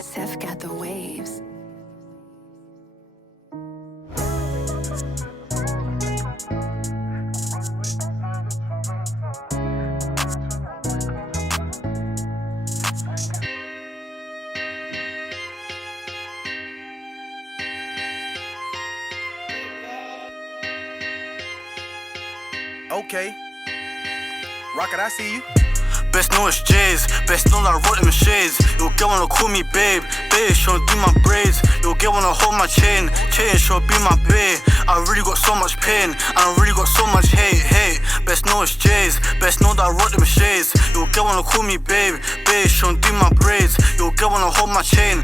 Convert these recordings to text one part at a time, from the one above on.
Seth got the waves. Okay. Rocket, I see you. Best know it's J's, best know that I wrote them shades. Your girl wanna call me babe, babe, she'll do my braids. Your girl wanna hold my chain, she'll be my babe. I really got so much pain, and I really got so much hate. Best know it's J's, best know that I wrote them shades. Your girl wanna call me babe, babe, she'll do my braids. Your girl wanna hold my chain,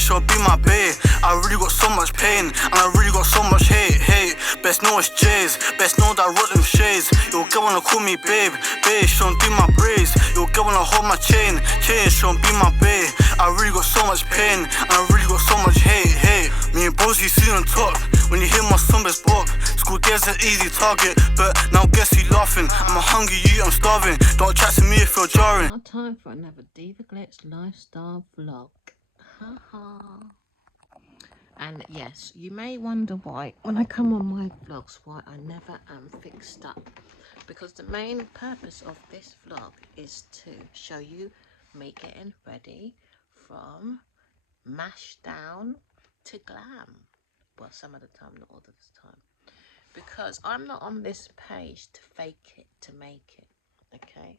she'll be my babe. I really got so much pain, and I really got so much hate. Best know it's J's, best know that I wrote them shades. Your girl wanna call me babe, babe, she'll do my braids. Your girl wanna hold my chain, she'll be my babe. I really got so much pain, and I really got so much hate. Me and bros, you see on top. When you hear my son best bop, school days an easy target, but now guess you laughing. I'm a hungry you, I'm starving. Don't chat to me if you're jarring. Now time for another Divaglitz Lifestyle Vlog. And yes, you may wonder why when I come on my vlogs why I never am fixed up, because the main purpose of this vlog is to show you me getting ready from mash down to glam. Well, some of the time, not all of the time, because I'm not on this page to fake it to make it. Okay,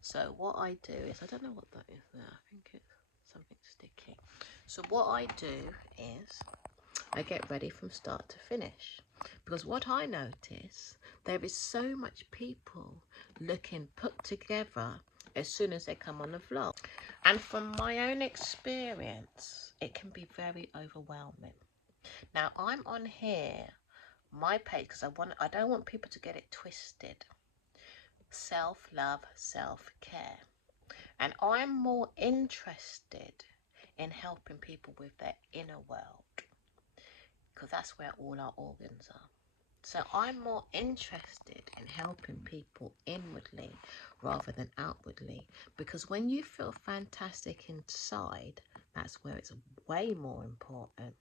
so what I do is, I don't know what that is there, I think it's something sticky. So what I do is I get ready from start to finish, because what I notice, there is so much people looking put together as soon as they come on the vlog, and from my own experience it can be very overwhelming. Now I'm on here, my page, because I don't want people to get it twisted. Self-love, self-care, and I'm more interested in helping people with their inner world, because that's where all our organs are. So I'm more interested in helping people inwardly rather than outwardly, because when you feel fantastic inside, that's where it's way more important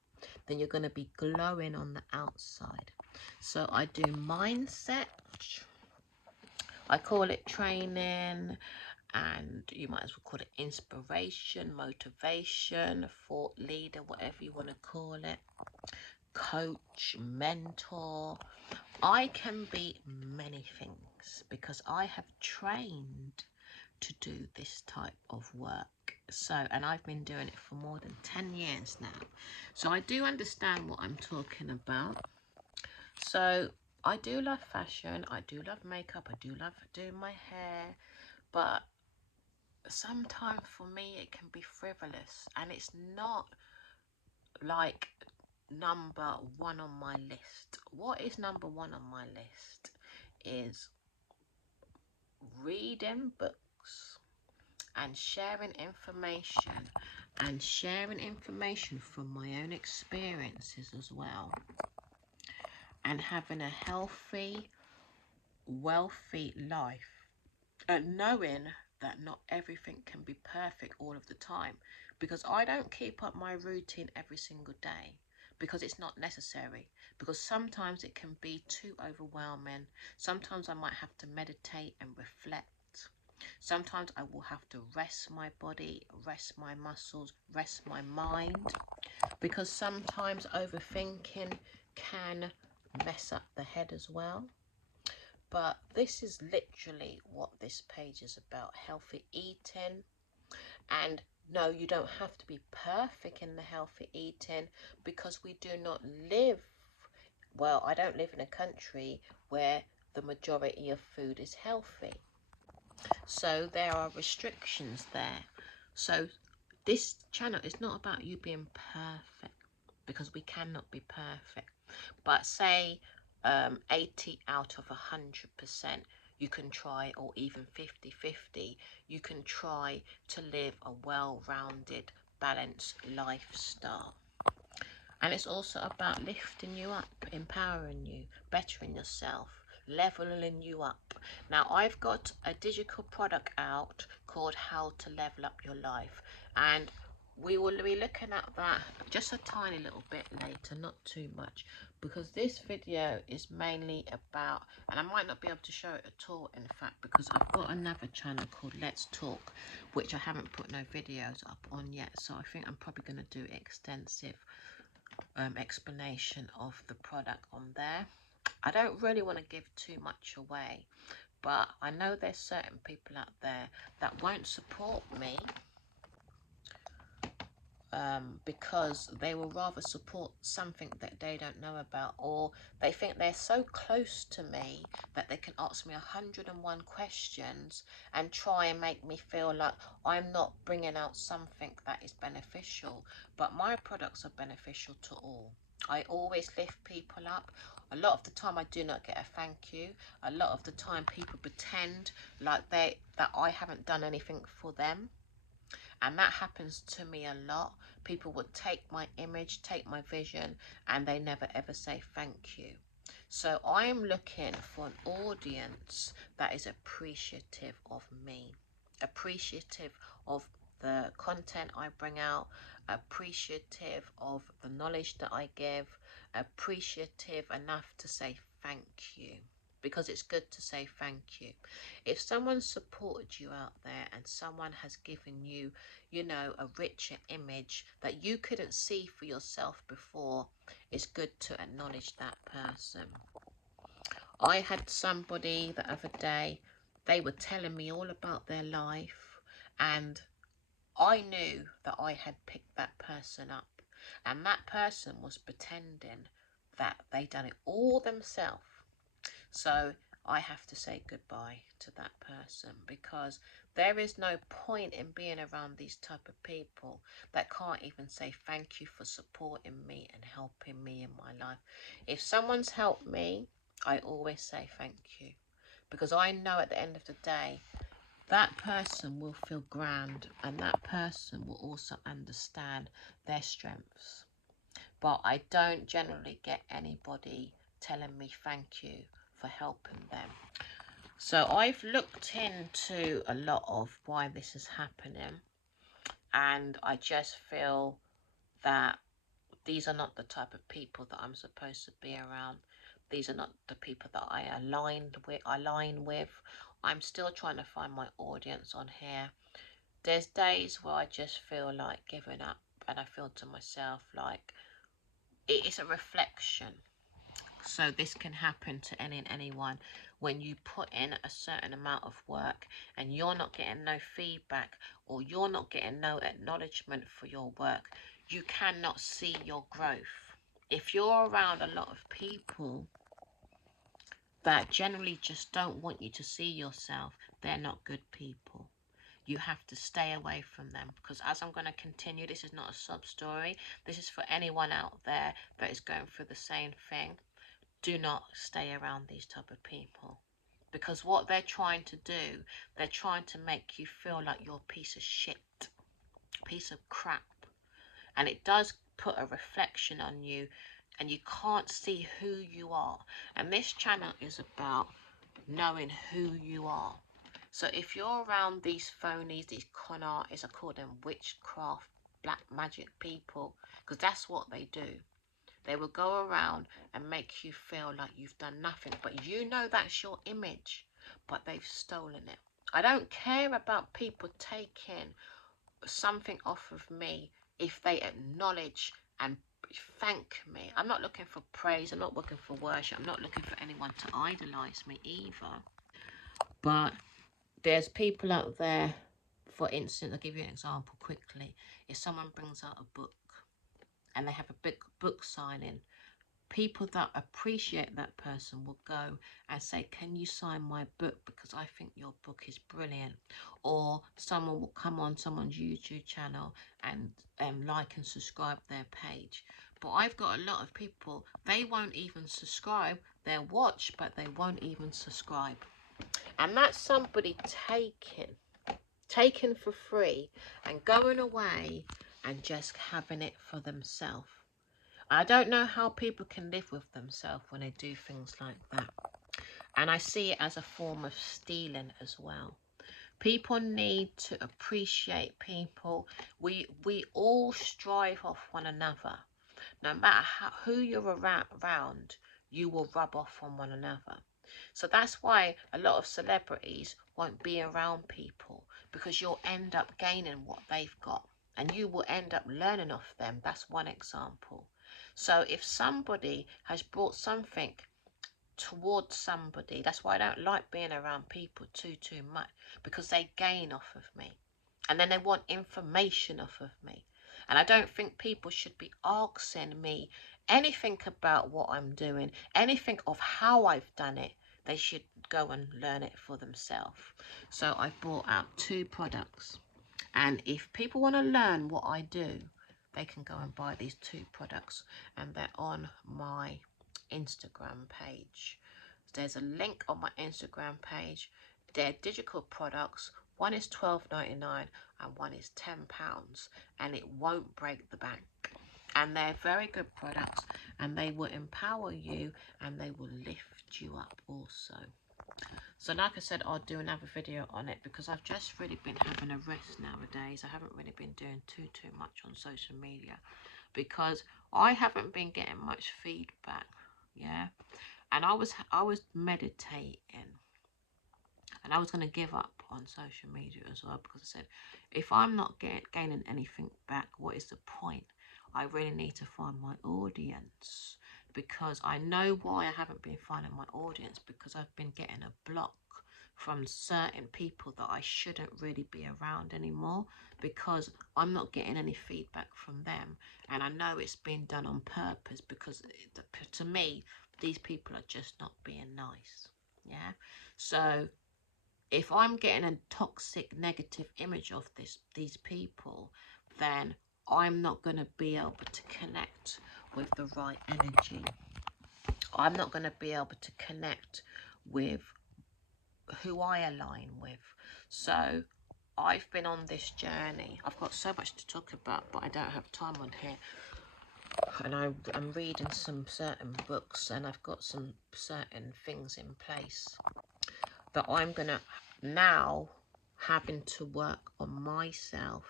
than you're going to be glowing on the outside. So I do mindset, I call it training, and you might as well call it inspiration, motivation, thought leader, whatever you want to call it, coach, mentor. I can be many things because I have trained to do this type of work. So, and I've been doing it for more than 10 years now. So I do understand what I'm talking about. So I do love fashion, I do love makeup, I do love doing my hair, but sometimes for me it can be frivolous, and it's not like number one on my list. What is number one on my list is reading books and sharing information from my own experiences as well, and having a healthy, wealthy life, and knowing that not everything can be perfect all of the time, because I don't keep up my routine every single day, because it's not necessary, because sometimes it can be too overwhelming. Sometimes I might have to meditate and reflect. Sometimes I will have to rest my body, rest my muscles, rest my mind, because sometimes overthinking can mess up the head as well. But this is literally what this page is about: healthy eating. And no, you don't have to be perfect in the healthy eating, because we do not live, well, I don't live in a country where the majority of food is healthy. So there are restrictions there. So this channel is not about you being perfect, because we cannot be perfect. But say 80 out of 100%, you can try, or even 50-50, you can try to live a well-rounded, balanced lifestyle. And it's also about lifting you up, empowering you, bettering yourself, leveling you up. Now I've got a digital product out called How to Level Up Your Life, and we will be looking at that just a tiny little bit later, not too much, because this video is mainly about, and I might not be able to show it at all, in fact, because I've got another channel called Let's Talk, which I haven't put no videos up on yet, so I think I'm probably going to do extensive explanation of the product on there. I don't really want to give too much away, but I know there's certain people out there that won't support me because they will rather support something that they don't know about, or they think they're so close to me that they can ask me 101 questions and try and make me feel like I'm not bringing out something that is beneficial. But my products are beneficial to all. I always lift people up. A lot of the time I do not get a thank you. A lot of the time people pretend like that I haven't done anything for them. And that happens to me a lot. People would take my image, take my vision, and they never ever say thank you. So I am looking for an audience that is appreciative of me, appreciative of the content I bring out, appreciative of the knowledge that I give, appreciative enough to say thank you. Because it's good to say thank you. If someone supported you out there and someone has given you, you know, a richer image that you couldn't see for yourself before, it's good to acknowledge that person. I had somebody the other day, they were telling me all about their life, and I knew that I had picked that person up, and that person was pretending that they done it all themselves. So I have to say goodbye to that person, because there is no point in being around these type of people that can't even say thank you for supporting me and helping me in my life. If someone's helped me, I always say thank you, because I know at the end of the day that person will feel grand, and that person will also understand their strengths. But I don't generally get anybody telling me thank you for helping them. So I've looked into a lot of why this is happening, and I just feel that these are not the type of people that I'm supposed to be around. These are not the people that I align with. I'm still trying to find my audience on here. There's days where I just feel like giving up, and I feel to myself like it is a reflection. So this can happen to any and anyone. When you put in a certain amount of work and you're not getting no feedback, or you're not getting no acknowledgement for your work, you cannot see your growth. If you're around a lot of people that generally just don't want you to see yourself, they're not good people. You have to stay away from them, because as I'm going to continue, this is not a sub story. This is for anyone out there that is going through the same thing. Do not stay around these type of people, because what they're trying to do, they're trying to make you feel like you're a piece of shit, piece of crap, and it does put a reflection on you, and you can't see who you are. And this channel is about knowing who you are. So if you're around these phonies, these con artists, I call them witchcraft, black magic people, because that's what they do. They will go around and make you feel like you've done nothing, but you know that's your image, but they've stolen it. I don't care about people taking something off of me if they acknowledge and thank me. I'm not looking for praise. I'm not looking for worship. I'm not looking for anyone to idolize me either. But there's people out there, for instance, I'll give you an example quickly. If someone brings out a book and they have a big book signing, people that appreciate that person will go and say, can you sign my book, because I think your book is brilliant. Or someone will come on someone's YouTube channel and like and subscribe their page. But I've got a lot of people, they won't even subscribe. They'll watch, but they won't even subscribe. And that's somebody taking for free and going away and just having it for themselves. I don't know how people can live with themselves when they do things like that. And I see it as a form of stealing as well. People need to appreciate people. We all strive off one another. No matter who you're around, you will rub off on one another. So that's why a lot of celebrities won't be around people, because you'll end up gaining what they've got and you will end up learning off them. That's one example. So if somebody has brought something towards somebody, that's why I don't like being around people too much, because they gain off of me and then they want information off of me. And I don't think people should be asking me anything about what I'm doing, anything of how I've done it. They should go and learn it for themselves. So I've brought out 2 products. And if people want to learn what I do, they can go and buy these 2 products. And they're on my Instagram page. There's a link on my Instagram page. They're digital products. One is $12.99 and one is £10, and it won't break the bank. And they're very good products, and they will empower you and they will lift you up also. So like I said, I'll do another video on it, because I've just really been having a rest nowadays. I haven't really been doing too much on social media, because I haven't been getting much feedback. Yeah, and I was meditating, and I was going to give up on social media as well, because I said, if I'm not gaining anything back, what is the point? I really need to find my audience, because I know why I haven't been finding my audience, because I've been getting a block from certain people that I shouldn't really be around anymore, because I'm not getting any feedback from them. And I know it's been done on purpose, because to me, these people are just not being nice. Yeah, so if I'm getting a toxic negative image of these people, then I'm not going to be able to connect with the right energy. I'm not going to be able to connect with who I align with. So I've been on this journey. I've got so much to talk about, but I don't have time on here. And I'm reading some certain books, and I've got some certain things in place that I'm going to now having to work on myself.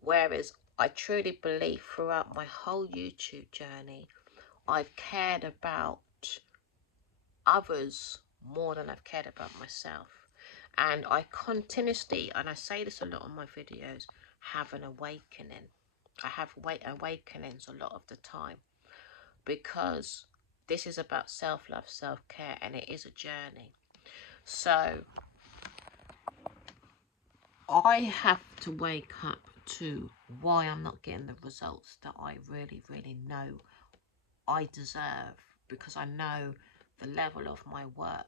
Whereas I truly believe throughout my whole YouTube journey, I've cared about others more than I've cared about myself. And I continuously, and I say this a lot on my videos, have an awakening. I have awakenings a lot of the time, because this is about self-love, self-care, and it is a journey. So I have to wake up to why I'm not getting the results that I really know I deserve, because I know the level of my work.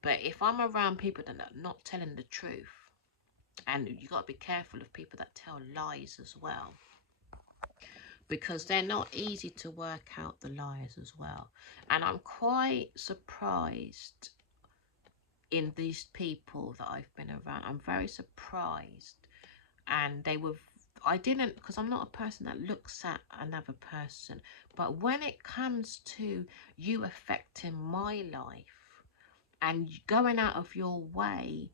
But if I'm around people that are not telling the truth, and you got to be careful of people that tell lies as well, because they're not easy to work out, the lies as well. And I'm quite surprised in these people that I've been around. I'm very surprised. And they were, I didn't, because I'm not a person that looks at another person, but when it comes to you affecting my life and going out of your way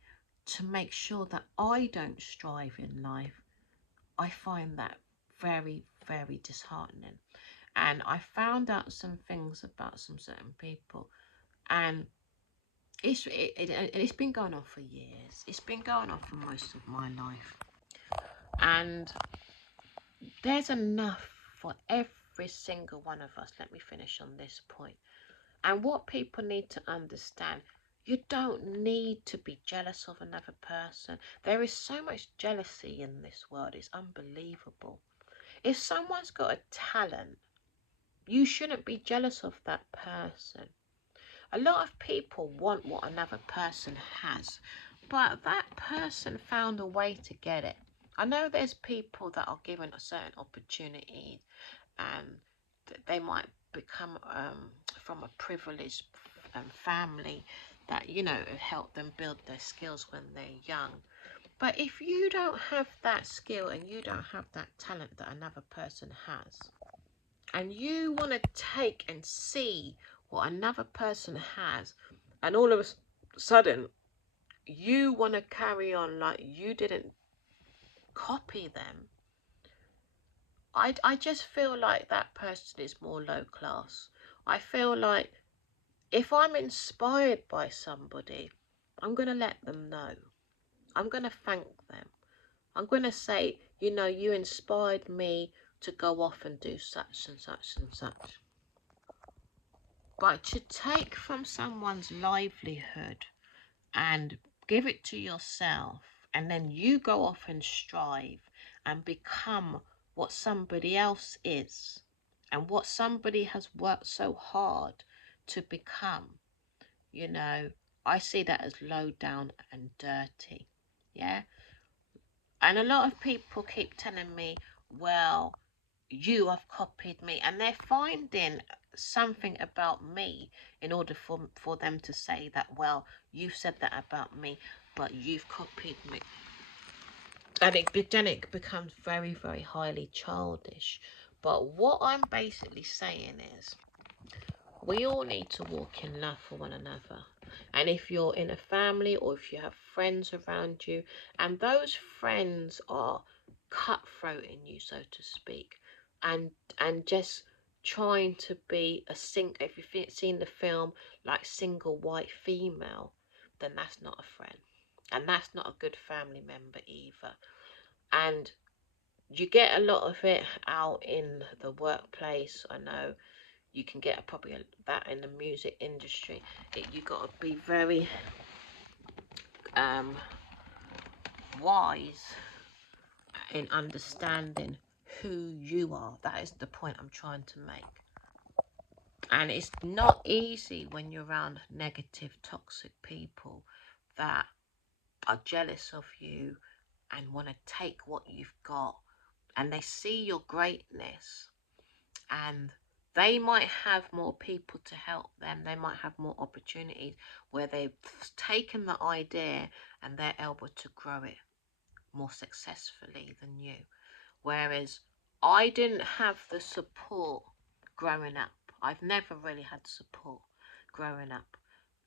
to make sure that I don't strive in life, I find that very disheartening. And I found out some things about some certain people, and it's been going on for years. It's been going on for most of my life. And there's enough for every single one of us. Let me finish on this point. And what people need to understand, you don't need to be jealous of another person. There is so much jealousy in this world. It's unbelievable. If someone's got a talent, you shouldn't be jealous of that person. A lot of people want what another person has, but that person found a way to get it. I know there's people that are given a certain opportunity, and they might become from a privileged family that, you know, help them build their skills when they're young. But if you don't have that skill and you don't have that talent that another person has, and you want to take and see what another person has, and all of a sudden you want to carry on like you didn't copy them, I just feel like that person is more low class. I feel like if I'm inspired by somebody, I'm going to let them know. I'm going to thank them. I'm going to say, you know, you inspired me to go off and do such and such and such. But to take from someone's livelihood and give it to yourself, and then you go off and strive and become what somebody else is and what somebody has worked so hard to become, you know, I see that as low down and dirty. Yeah. And a lot of people keep telling me, well, you have copied me, and they're finding something about me in order for them to say that, well, you've said that about me, but you've copied me. And then it becomes very, very highly childish. But what I'm basically saying is, we all need to walk in love for one another. And if you're in a family or if you have friends around you, and those friends are cutthroating you, so to speak, and just trying to be a if you've seen the film like Single White Female, then that's not a friend. And that's not a good family member either. And you get a lot of it out in the workplace. I know you can get probably that in the music industry. You got to be very wise in understanding who you are. That is the point I'm trying to make. And it's not easy when you're around negative, toxic people that are jealous of you and want to take what you've got, and they see your greatness, and they might have more people to help them. They might have more opportunities where they've taken the idea and they're able to grow it more successfully than you. Whereas I didn't have the support growing up. I've never really had support growing up.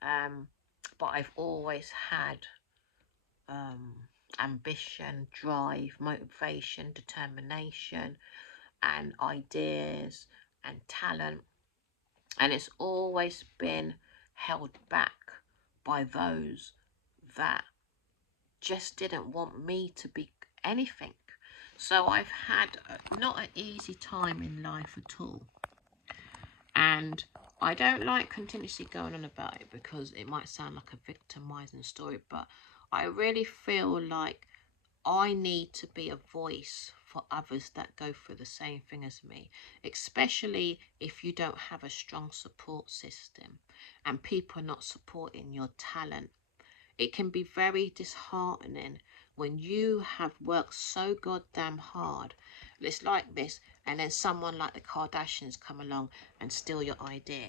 But I've always had ambition, drive, motivation, determination, and ideas and talent, and it's always been held back by those that just didn't want me to be anything. So I've had not an easy time in life at all, and I don't like continuously going on about it because it might sound like a victimizing story, but I really feel like I need to be a voice for others that go through the same thing as me, especially if you don't have a strong support system and people are not supporting your talent. It can be very disheartening when you have worked so goddamn hard. It's like this, and then someone like the Kardashians come along and steal your idea.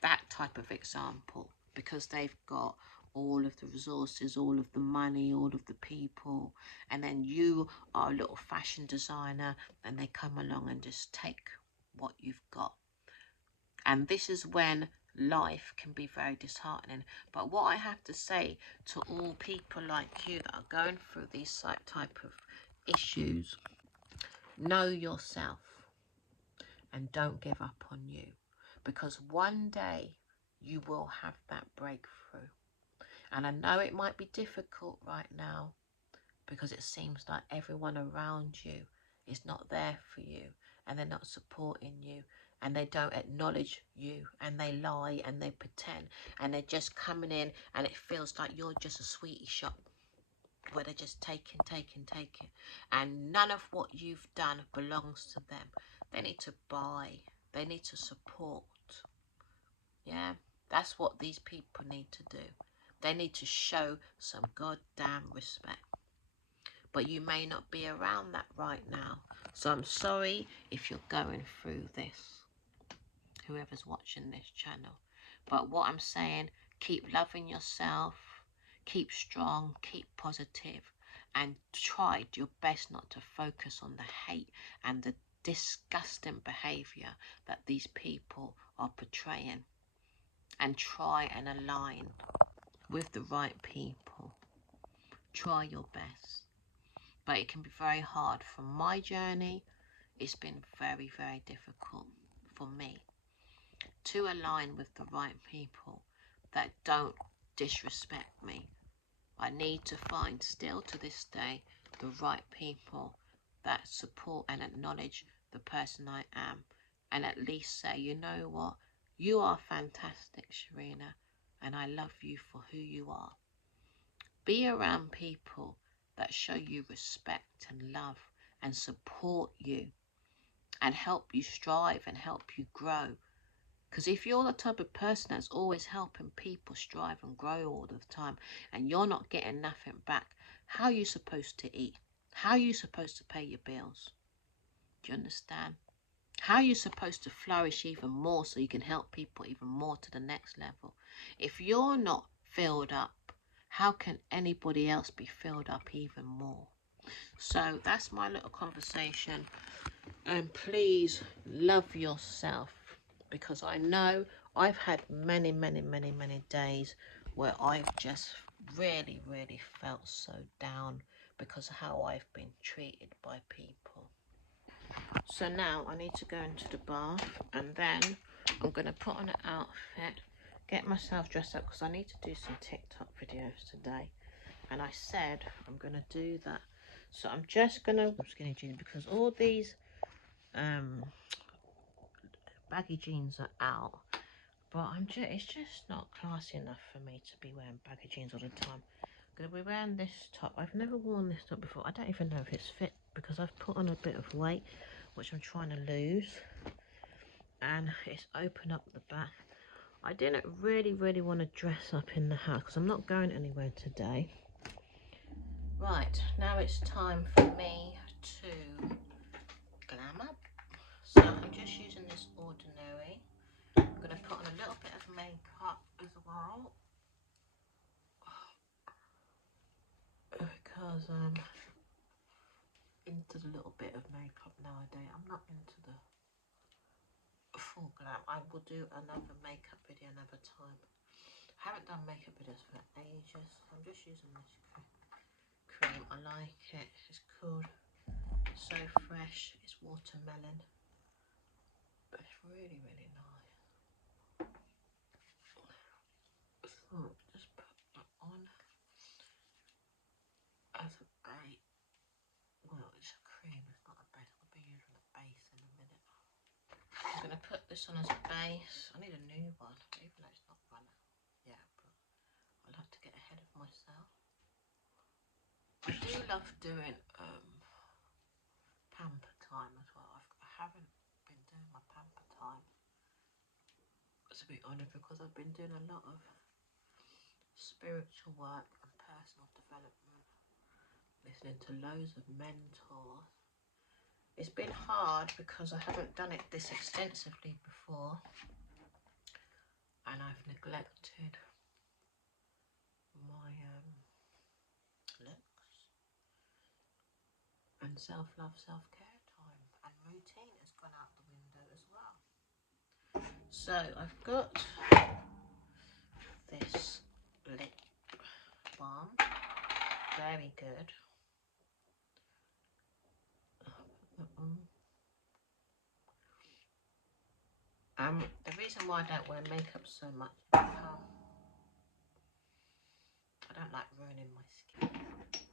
That type of example, because they've got all of the resources, all of the money, all of the people, and then you are a little fashion designer and they come along and just take what you've got. And this is when life can be very disheartening. But what I have to say to all people like you that are going through these type of issues, know yourself and don't give up on you, because one day you will have that breakthrough. And I know it might be difficult right now because it seems like everyone around you is not there for you, and they're not supporting you, and they don't acknowledge you, and they lie and they pretend, and they're just coming in and it feels like you're just a sweetie shop where they're just taking, and none of what you've done belongs to them. They need to buy, they need to support. Yeah, that's what these people need to do. They need to show some goddamn respect. But you may not be around that right now. So I'm sorry if you're going through this, whoever's watching this channel. But what I'm saying, keep loving yourself, keep strong, keep positive, and try your best not to focus on the hate and the disgusting behaviour that these people are portraying. And try and align with the right people. try your best. But it can be very hard. From my journey, it's been very, very difficult for me to align with the right people that don't disrespect me. I need to find, still to this day, the right people that support and acknowledge the person I am, and at least say, you know what, you are fantastic, Sharina, and I love you for who you are. Be around people that show you respect and love and support you and help you strive and help you grow. Because if you're the type of person that's always helping people strive and grow all the time and you're not getting nothing back, how are you supposed to eat? How are you supposed to pay your bills? Do you understand? How are you supposed to flourish even more so you can help people even more to the next level? If you're not filled up, how can anybody else be filled up even more? So that's my little conversation. And please love yourself, because I know I've had many days where I've just really felt so down because of how I've been treated by people. So now I need to go into the bath, and then I'm going to put on an outfit, get myself dressed up, because I need to do some TikTok videos today, and I said I'm going to do that. So I'm just going to skinny jeans, because all these baggy jeans are out, but it's just not classy enough for me to be wearing baggy jeans all the time. I'm going to be wearing this top. I've never worn this top before. I don't even know if it's fit, because I've put on a bit of weight, which I'm trying to lose, and it's open up the back. I didn't really want to dress up in the house because I'm not going anywhere today. Right, now it's time for me to glam up. So I'm just using this Ordinary. I'm going to put on a little bit of makeup as well, because I'm into the little bit of makeup nowadays. I'm not into the full glam. I will do another makeup video another time. I haven't done makeup videos for ages. I'm just using this cream. I like it. It's called So Fresh. It's watermelon. But it's really nice. So just put that on as a base. Well, it's a cream. It's not a base. I'll be using a base in a minute. I'm going to put this on as a base. I need a new one, even though it's not run yet, but I like to get ahead of myself. I do love doing pamper time as well. I haven't been doing my pamper time, to be honest, because I've been doing a lot of spiritual work and personal development, listening to loads of mentors. It's been hard because I haven't done it this extensively before, and I've neglected my looks and self-love, self-care time, and routine has gone out the window as well. So I've got this lip balm, very good. The reason why I don't wear makeup so much is because I don't like ruining my skin.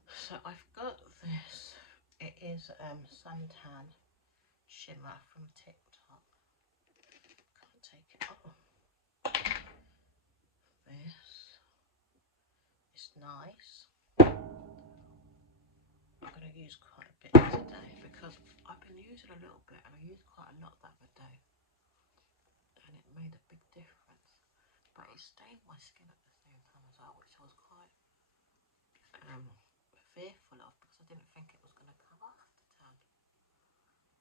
So I've got this. It is suntan shimmer from TikTok. Can't take it off. This is nice. I'm going to use quite a bit today because I've been using a little bit, and I used quite a lot the other day, and it made a big difference. But it stained my skin at the same time as well, which I was quite fearful of, because I didn't think it was going to come off the tan,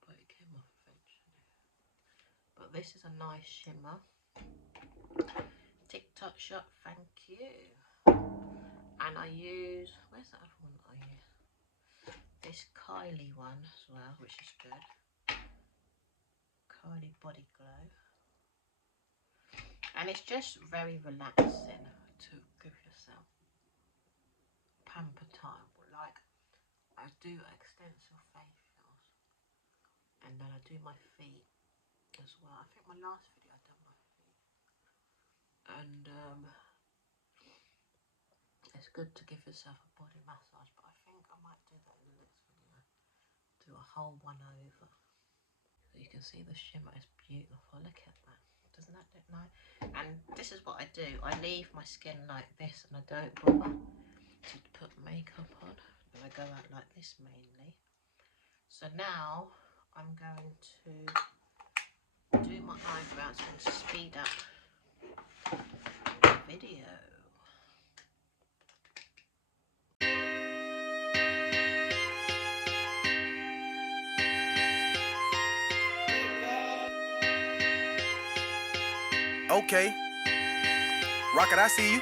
but it came off eventually. But this is a nice shimmer. TikTok shop, thank you. And I use, where's the other one that I use? This Kylie one as well, which is good. Kylie Body Glow. And it's just very relaxing to give yourself pamper time. Like, I do extensive facials, and then I do my feet as well. I think my last video I done my feet, and it's good to give yourself a body massage, but I think I might do that in the next video. Do a whole one over. So you can see the shimmer is beautiful. Look at that. Doesn't that look nice? And this is what I do. I leave my skin like this and I don't bother to put makeup on. But I go out like this mainly. So now I'm going to do my eyebrows and speed up the video. Okay. Rocket, I see you.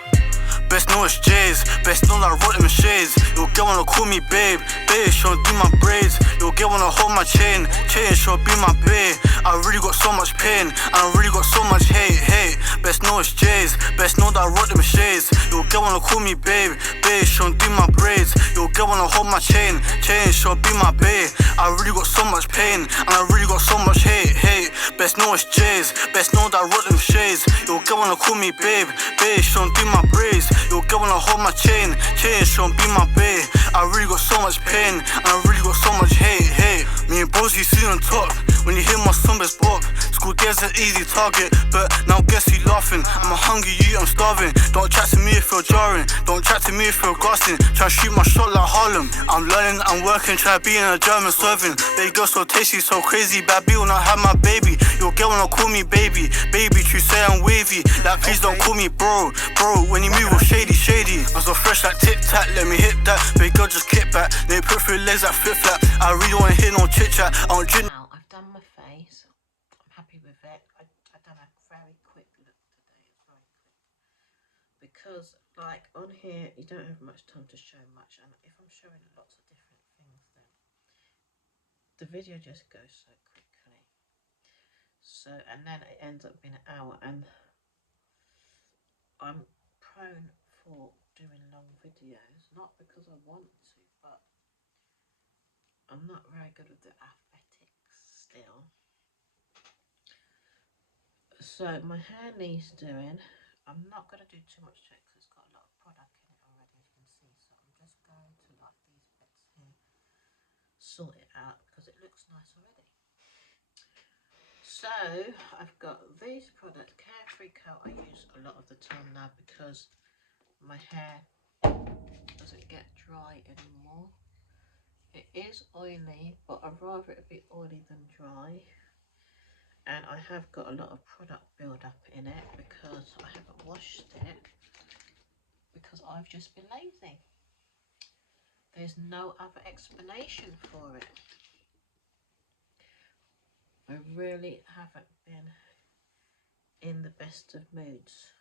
Best know it's J's, best know that I wrote them shades. You'll get wanna call me babe, babe, she'll do my braids. You'll get wanna hold my chain, she'll be my babe. I really got so much pain, and I really got so much hate. Best know it's J's, best know that I wrote them shades. You'll get wanna call me babe, babe, she'll do my braids. You'll get wanna hold my chain, she'll be my babe. I really got so much pain, and I really got so much hate. Best know it's J's, best know that I wrote them shades. You'll get wanna call me babe, babe, she'll do my braids. You'll get wanna hold my chain, she'll be my babe. I really got so much pain, and I really got so much hate. Me and bros, you see on top. When you hear my son best bop, school days an easy target, but now guess you laughing. I'm a hungry you, I'm starving. Don't chat to me if you're jarring, don't chat to me if you're grassing. Try shoot my shot like Harlem. I'm learning, I'm working, try being a German serving. Baby girl so tasty, so crazy, bad B when I have my baby. You'll get wanna call me baby, true say I'm wavy. Like please don't call me bro, when you move all shady. I'm so fresh like tic tac, let me hit that. Big girl just kick back, they put through legs like flip flap. I really wanna hear no chit chat, I don't drink. Now I've done my face, I'm happy with it. I done a very quick look today, it's very quick. Because like on here you don't have much time to show much, and if I'm showing lots of different things then the video just goes so quickly. So, and then it ends up being an hour, and I'm prone for doing long videos, not because I want to, but I'm not very good with the aesthetics still. So my hair needs doing. I'm not going to do too much to it because it's got a lot of product in it already, as you can see. So I'm just going to, like these bits here, sort it out because it looks nice already. So I've got these products. Carefree Coat I use a lot of the time now because my hair doesn't get dry anymore. It is oily, but I'd rather it be oily than dry. And I have got a lot of product build up in it because I haven't washed it because I've just been lazy. There's no other explanation for it. I really haven't been in the best of moods.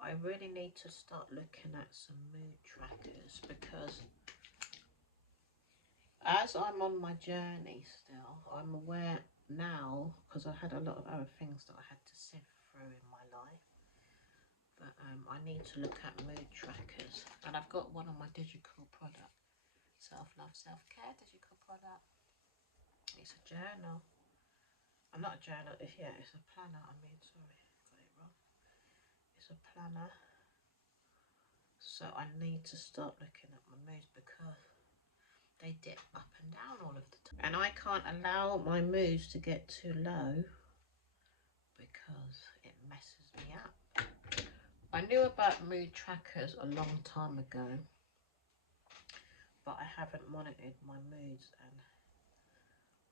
I really need to start looking at some mood trackers because as I'm on my journey still, I'm aware now, because I had a lot of other things that I had to sift through in my life, that I need to look at mood trackers. And I've got one on my digital product, self-love, self-care digital product. It's a journal. I'm not a journal, it's a planner. Sorry, got it wrong. It's a planner. So I need to start looking at my moods because they dip up and down all of the time. And I can't allow my moods to get too low because it messes me up. I knew about mood trackers a long time ago, but I haven't monitored my moods, and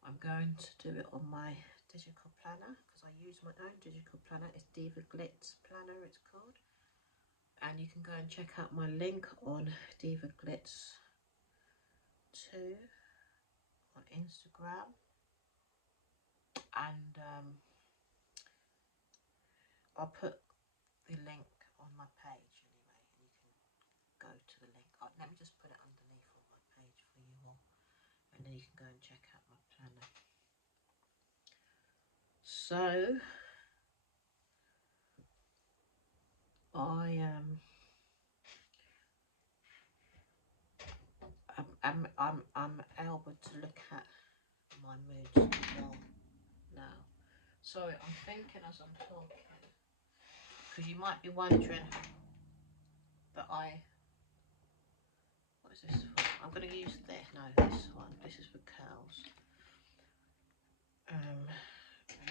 I'm going to do it on my digital planner because I use my own digital planner. It's Divaglitz planner it's called, and you can go and check out my link on Divaglitz 2 on Instagram, and I'll put the link on my page anyway, and you can go to the link. Let me just put it underneath on my page for you all, and then you can go and check out my planner. So I'm able to look at my moods more now. Sorry, I'm thinking as I'm talking, because you might be wondering that what is this for? I'm going to use this. No, this one. This is for curls.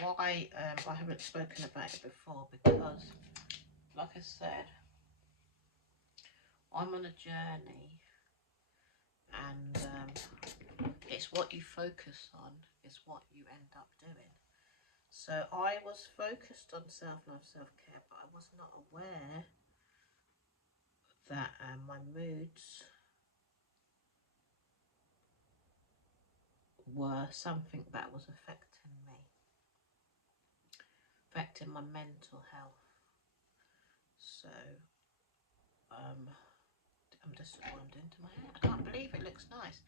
Why I haven't spoken about it before, because like I said, I'm on a journey, and it's what you focus on is what you end up doing. So I was focused on self-love, self-care, but I was not aware that my moods were something that was affecting me, affecting my mental health. So I'm just what I'm doing to my hair. I can't believe it looks nice.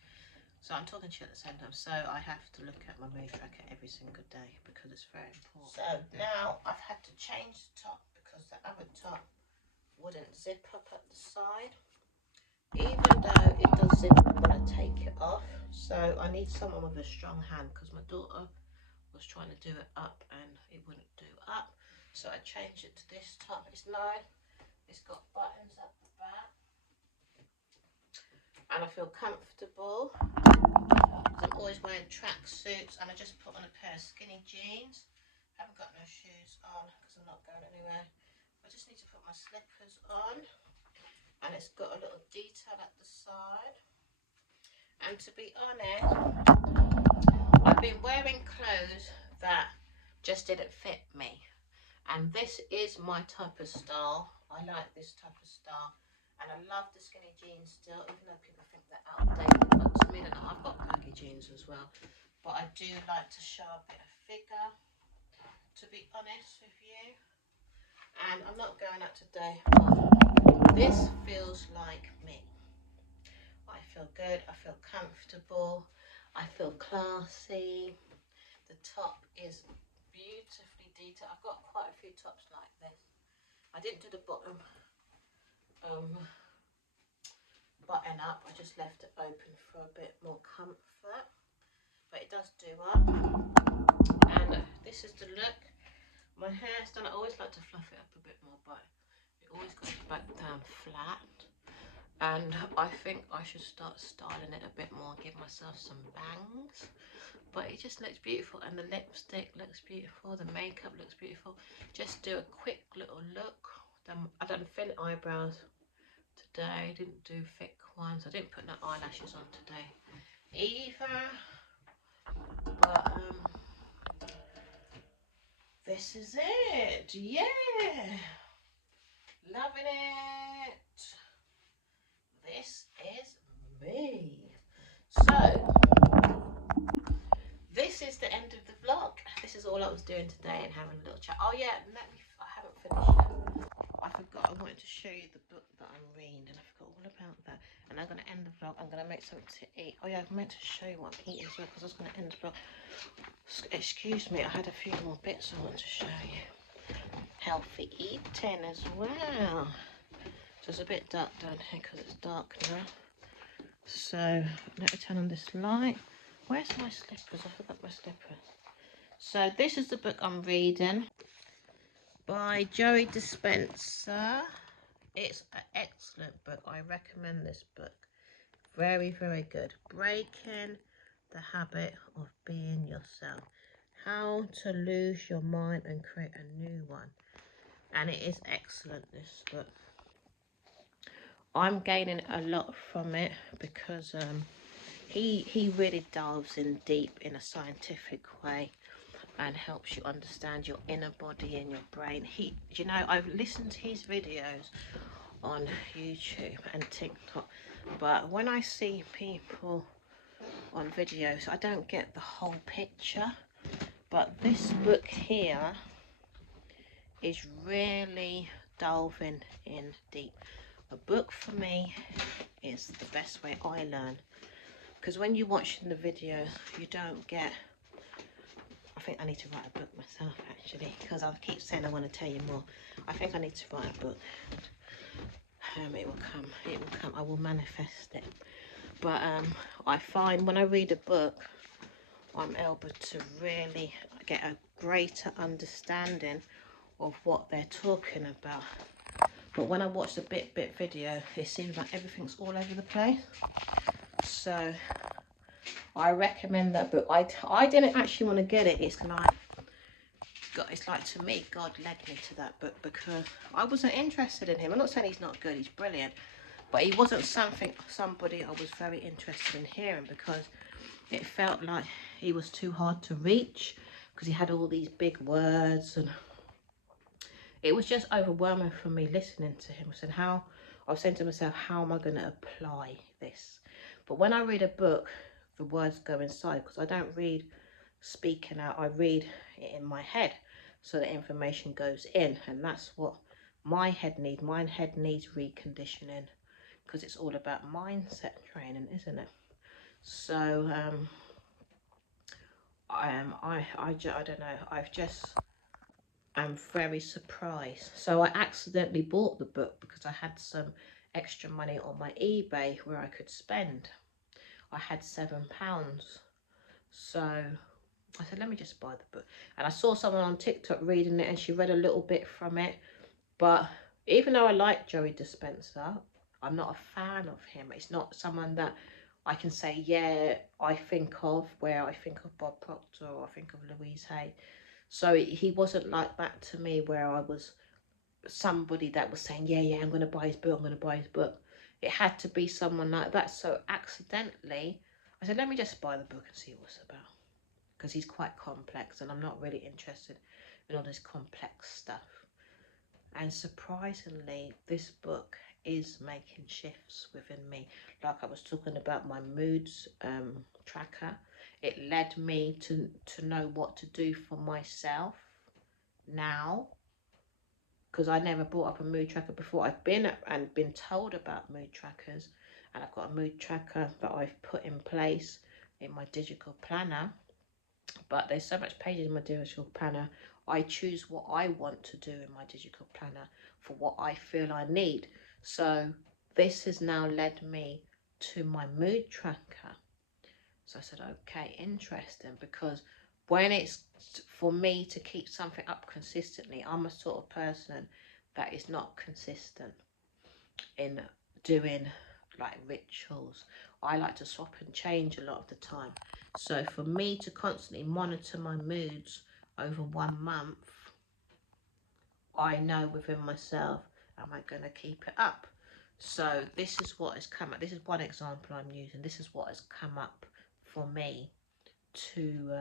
So I'm talking to you at the same time. So I have to look at my mood tracker every single day because it's very important. So now I've had to change the top because the other top wouldn't zip up at the side. Even though it does zip up when I take it off. So I need someone with a strong hand because my daughter was trying to do it up and it wouldn't do up. So I changed it to this top. It's nice. It's got buttons at the back. And I feel comfortable. I'm always wearing track suits, and I just put on a pair of skinny jeans. I haven't got no shoes on because I'm not going anywhere. I just need to put my slippers on, and it's got a little detail at the side. And to be honest, I've been wearing clothes that just didn't fit me, and this is my type of style. I like this type of style. And I love the skinny jeans still, even though people think they're outdated. But to me, I've got baggy jeans as well. But I do like to show a bit of figure, to be honest with you. And I'm not going out today, but this feels like me. I feel good, I feel comfortable, I feel classy. The top is beautifully detailed. I've got quite a few tops like this. I didn't do the bottom button up, I just left it open for a bit more comfort, but it does do up. And this is the look. My hair's done. I always like to fluff it up a bit more, but it always goes back down flat, and I think I should start styling it a bit more, give myself some bangs. But it just looks beautiful, and the lipstick looks beautiful, the makeup looks beautiful. Just do a quick little look. I done thin eyebrows today, didn't do thick ones. I didn't put no eyelashes on today either. But this is it. Yeah, loving it. This is me. So this is the end of the vlog. This is all I was doing today and having a little chat. Oh yeah, I haven't finished yet. I forgot I wanted to show you the book that I'm reading, and I forgot all about that. And I'm going to end the vlog. I'm going to make something to eat. Oh yeah, I meant to show you what I'm eating as well, because I was going to end the vlog. Excuse me, I had a few more bits I want to show you. Healthy eating as well. So it's a bit dark down here because it's dark now. So let me turn on this light. Where's my slippers? I forgot my slippers. So this is the book I'm reading by Joey Dispenza. It's an excellent book. I recommend this book. Very, very good. Breaking the Habit of Being Yourself. How to lose your mind and create a new one. And it is excellent, this book. I'm gaining a lot from it because he really delves in deep in a scientific way and helps you understand your inner body and your brain. You know, I've listened to his videos on YouTube and TikTok, but when I see people on videos, I don't get the whole picture. But this book here is really delving in deep. A book for me is the best way I learn, because when you're watching the video, you don't get. I think I need to write a book myself, actually, because I keep saying I want to tell you more. I think I need to write a book. It will come, I will manifest it. But I find when I read a book, I'm able to really get a greater understanding of what they're talking about. But when I watch the bit video, it seems like everything's all over the place. So I recommend that book. I didn't actually want to get it. It's like to me, God led me to that book because I wasn't interested in him. I'm not saying he's not good, he's brilliant, but he wasn't somebody I was very interested in hearing, because it felt like he was too hard to reach, because he had all these big words, and it was just overwhelming for me listening to him. I was saying to myself, how am I going to apply this? But when I read a book, the words go inside, because I don't read speaking out, I read it in my head, so the information goes in, and that's what my head needs. My head needs reconditioning, because it's all about mindset training, isn't it? So I don't know, I'm very surprised. So I accidentally bought the book because I had some extra money on my eBay where I could spend. I had £7. So I said, let me just buy the book. And I saw someone on TikTok reading it, and she read a little bit from it. But even though I like Joey Dispenza, I'm not a fan of him. It's not someone that I can say, yeah, I think of, where I think of Bob Proctor or I think of Louise Hay. So he wasn't like that to me, where I was somebody that was saying, yeah, I'm going to buy his book, I'm going to buy his book. It had to be someone like that. So accidentally, I said, let me just buy the book and see what it's about. Because he's quite complex, and I'm not really interested in all this complex stuff. And surprisingly, this book is making shifts within me. Like I was talking about my moods tracker, it led me to know what to do for myself now, because I never brought up a mood tracker before. I've been told about mood trackers, and I've got a mood tracker that I've put in place in my digital planner. But there's so much pages in my digital planner. I choose what I want to do in my digital planner for what I feel I need. So this has now led me to my mood tracker. So I said, okay, interesting, because when it's for me to keep something up consistently, I'm a sort of person that is not consistent in doing like rituals. I like to swap and change a lot of the time. So for me to constantly monitor my moods over 1 month, I know within myself, am I going to keep it up? So this is what has come up. This is one example I'm using. This is what has come up for me to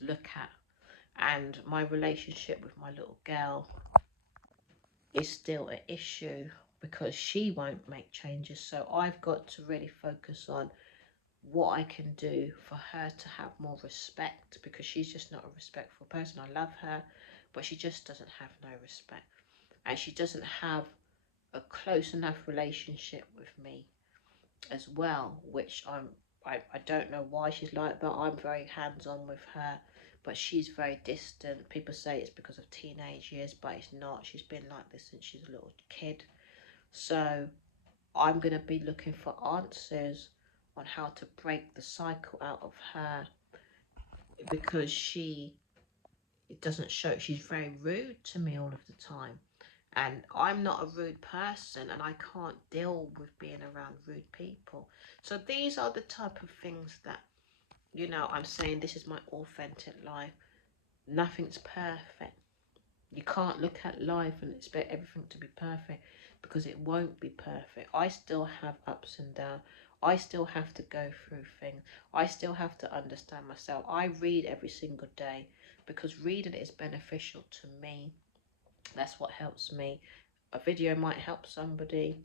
look at. And my relationship with my little girl is still an issue, because she won't make changes. So I've got to really focus on what I can do for her to have more respect, because she's just not a respectful person. I love her, but she just doesn't have no respect, and she doesn't have a close enough relationship with me as well, which I don't know why she's like that. I'm very hands-on with her, but she's very distant. People say it's because of teenage years, but it's not. She's been like this since she's a little kid. So I'm going to be looking for answers on how to break the cycle out of her, because it doesn't show. She's very rude to me all of the time, and I'm not a rude person, and I can't deal with being around rude people. So these are the type of things that, you know, I'm saying this is my authentic life. Nothing's perfect. You can't look at life and expect everything to be perfect, because it won't be perfect. I still have ups and downs. I still have to go through things. I still have to understand myself. I read every single day, because reading is beneficial to me. That's what helps me. A video might help somebody,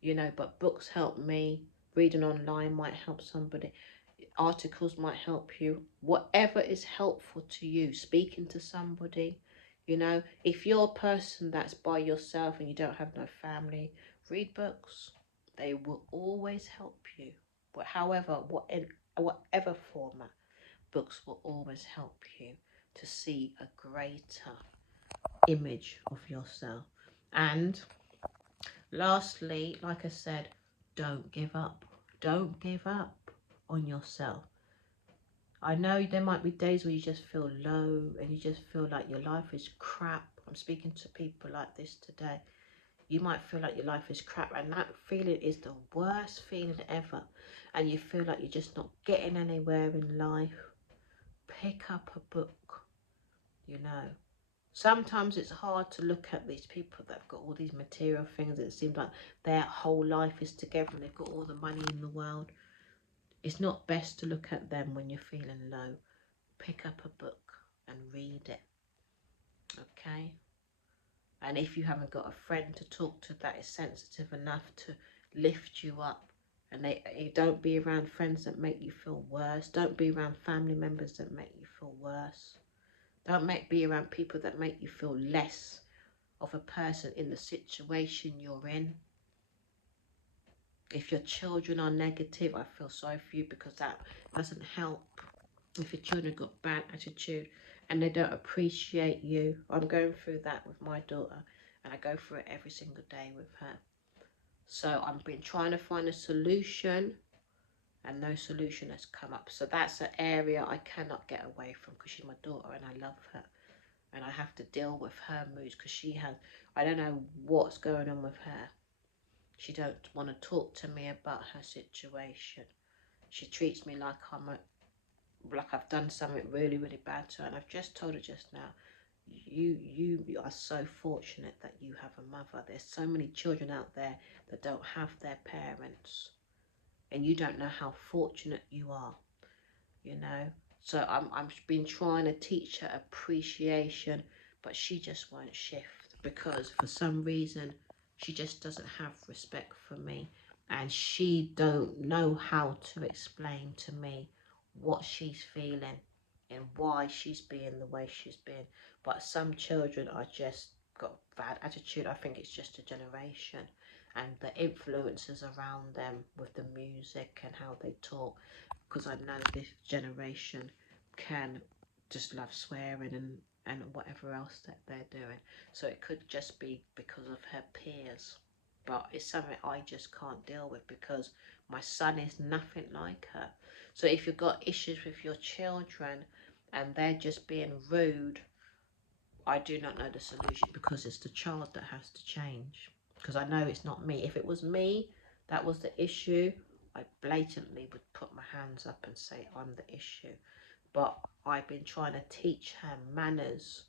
you know, but books help me. Reading online might help somebody. Articles might help you. Whatever is helpful to you. Speaking to somebody, you know, if you're a person that's by yourself and you don't have no family, read books. They will always help you. But however, whatever format, books will always help you to see a greater image of yourself. And lastly, like I said, don't give up. Don't give up on yourself. I know there might be days where you just feel low and you just feel like your life is crap. I'm speaking to people like this today. You might feel like your life is crap, and that feeling is the worst feeling ever. And you feel like you're just not getting anywhere in life. Pick up a book, you know. Sometimes it's hard to look at these people that have got all these material things. It seems like their whole life is together and they've got all the money in the world. It's not best to look at them when you're feeling low. Pick up a book and read it, okay? And if you haven't got a friend to talk to that is sensitive enough to lift you up, and you don't be around friends that make you feel worse. Don't be around family members that make you feel worse. Don't be around people that make you feel less of a person in the situation you're in. If your children are negative, I feel sorry for you, because that doesn't help. If your children got bad attitude and they don't appreciate you, I'm going through that with my daughter, and I go through it every single day with her. So I've been trying to find a solution, and no solution has come up. So that's an area I cannot get away from, because she's my daughter and I love her, and I have to deal with her moods, because she has, I don't know what's going on with her. She don't want to talk to me about her situation. She treats me like I've done something really, really bad to her. And I've just told her just now, you are so fortunate that you have a mother. There's so many children out there that don't have their parents, and you don't know how fortunate you are, you know. So I've been trying to teach her appreciation, but she just won't shift, because for some reason she just doesn't have respect for me, and she don't know how to explain to me what she's feeling and why she's being the way she's been. But some children are just got bad attitude. I think it's just a generation, and the influences around them with the music and how they talk, because I know this generation can just love swearing and whatever else that they're doing. So it could just be because of her peers, but it's something I just can't deal with, because my son is nothing like her. So if you've got issues with your children and they're just being rude, I do not know the solution, because it's the child that has to change. Because I know it's not me. If it was me that was the issue, I blatantly would put my hands up and say I'm the issue. But I've been trying to teach her manners,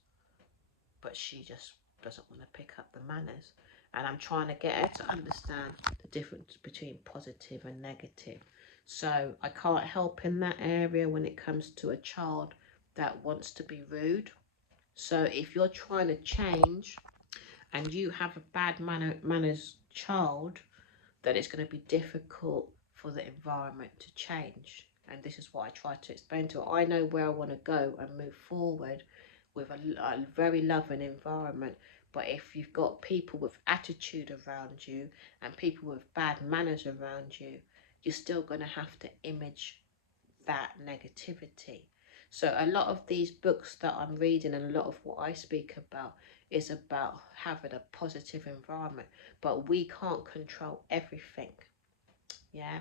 but she just doesn't want to pick up the manners. And I'm trying to get her to understand the difference between positive and negative. So I can't help in that area when it comes to a child that wants to be rude. So if you're trying to change and you have a bad manners child, then it's going to be difficult for the environment to change. And this is what I try to explain to her. I know where I want to go and move forward with a very loving environment. But if you've got people with attitude around you and people with bad manners around you, you're still going to have to image that negativity. So a lot of these books that I'm reading and a lot of what I speak about is about having a positive environment, but we can't control everything. Yeah.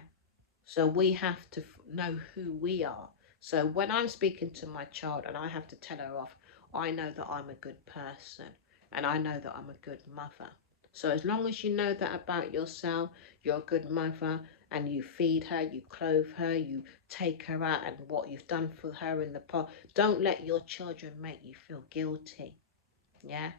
So we have to know who we are. So when I'm speaking to my child and I have to tell her off, I know that I'm a good person and I know that I'm a good mother. So as long as you know that about yourself, you're a good mother, and you feed her, you clothe her, you take her out, and what you've done for her in the past, don't let your children make you feel guilty. Yeah.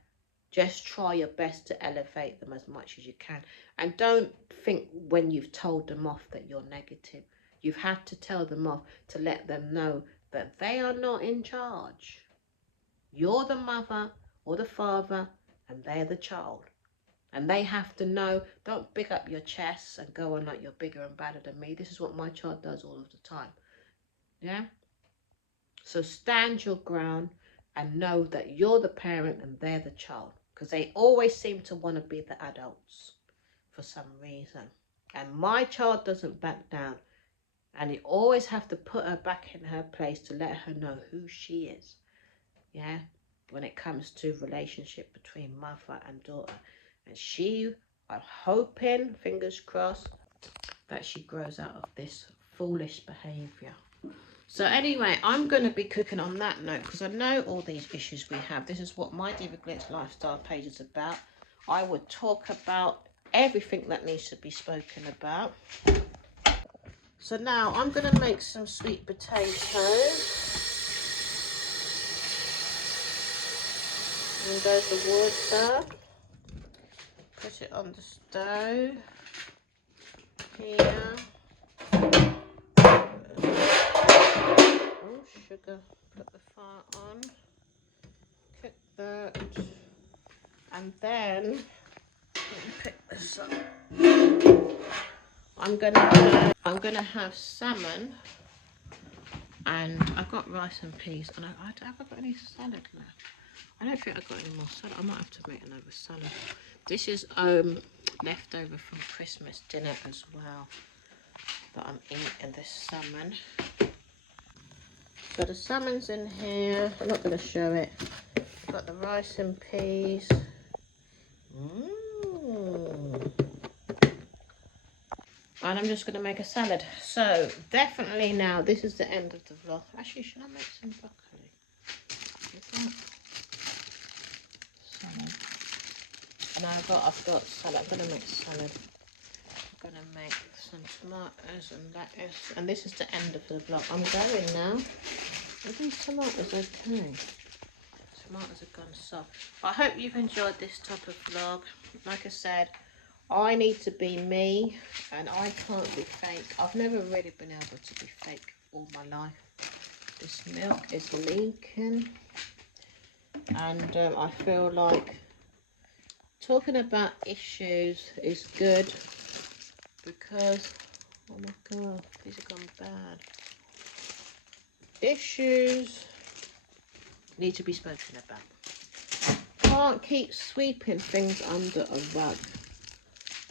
Just try your best to elevate them as much as you can. And don't think when you've told them off that you're negative. You've had to tell them off to let them know that they are not in charge. You're the mother or the father and they're the child. And they have to know, don't big up your chest and go on like you're bigger and badder than me. This is what my child does all of the time. Yeah? So stand your ground and know that you're the parent and they're the child. Because they always seem to want to be the adults for some reason. And my child doesn't back down. And you always have to put her back in her place to let her know who she is. Yeah? When it comes to relationship between mother and daughter. And she, I'm hoping, fingers crossed, that she grows out of this foolish behaviour. So anyway, I'm going to be cooking on that note because I know all these issues we have. This is what my Divaglitz Lifestyle page is about. I would talk about everything that needs to be spoken about. So now I'm going to make some sweet potatoes. And there's the wood there. Put it on the stove. Here. Oh, sugar. Put the fire on. Cook that. And then, let me pick this up. I'm gonna have salmon, and I've got rice and peas, and I haven't got any salad left. I don't think I've got any more salad. I might have to make another salad. This is leftover from Christmas dinner as well that I'm eating, this salmon. So the salmon's in here. I'm not going to show it. I've got the rice and peas. And I'm just going to make a salad. So definitely now, this is the end of the vlog. Actually, should I make some broccoli? Is that salad? And I've got salad. I'm going to make salad. I'm going to make some tomatoes and lettuce. And this is the end of the vlog. I'm going now. Are these tomatoes okay? Tomatoes have gone soft. I hope you've enjoyed this type of vlog. Like I said, I need to be me and I can't be fake. I've never really been able to be fake all my life. This milk is leaking, and I feel like talking about issues is good because, oh my god, these have gone bad. Issues need to be spoken about. Can't keep sweeping things under a rug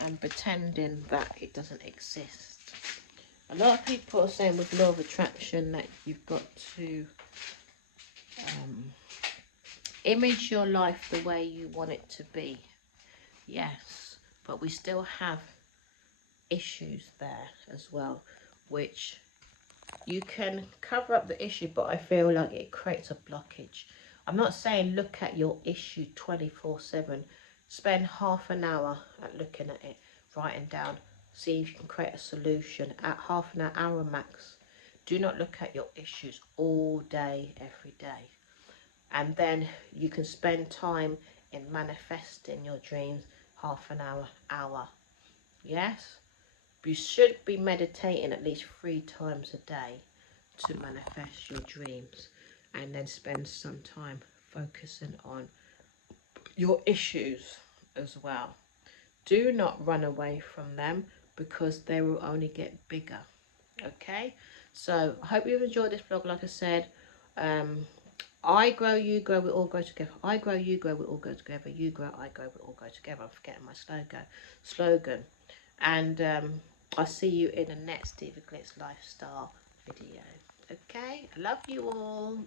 and pretending that it doesn't exist. A lot of people are saying with law of attraction that you've got to image your life the way you want it to be. Yes, but we still have issues there as well, which you can cover up the issue, but I feel like it creates a blockage. I'm not saying look at your issue 24/7. Spend half an hour at looking at it, writing down, see if you can create a solution at half an hour max. Do not look at your issues all day, every day. And then you can spend time in manifesting your dreams, half an hour. Yes? You should be meditating at least 3 times a day to manifest your dreams, and then spend some time focusing on your issues as well. Do not run away from them because they will only get bigger. Okay, so I hope you've enjoyed this vlog. Like I said, I grow, you grow, we all grow together. I grow, you grow, we all grow together. You grow, I grow, we all grow together. I'm forgetting my slogan. And I'll see you in the next Divaglitz Lifestyle video. Okay, I love you all.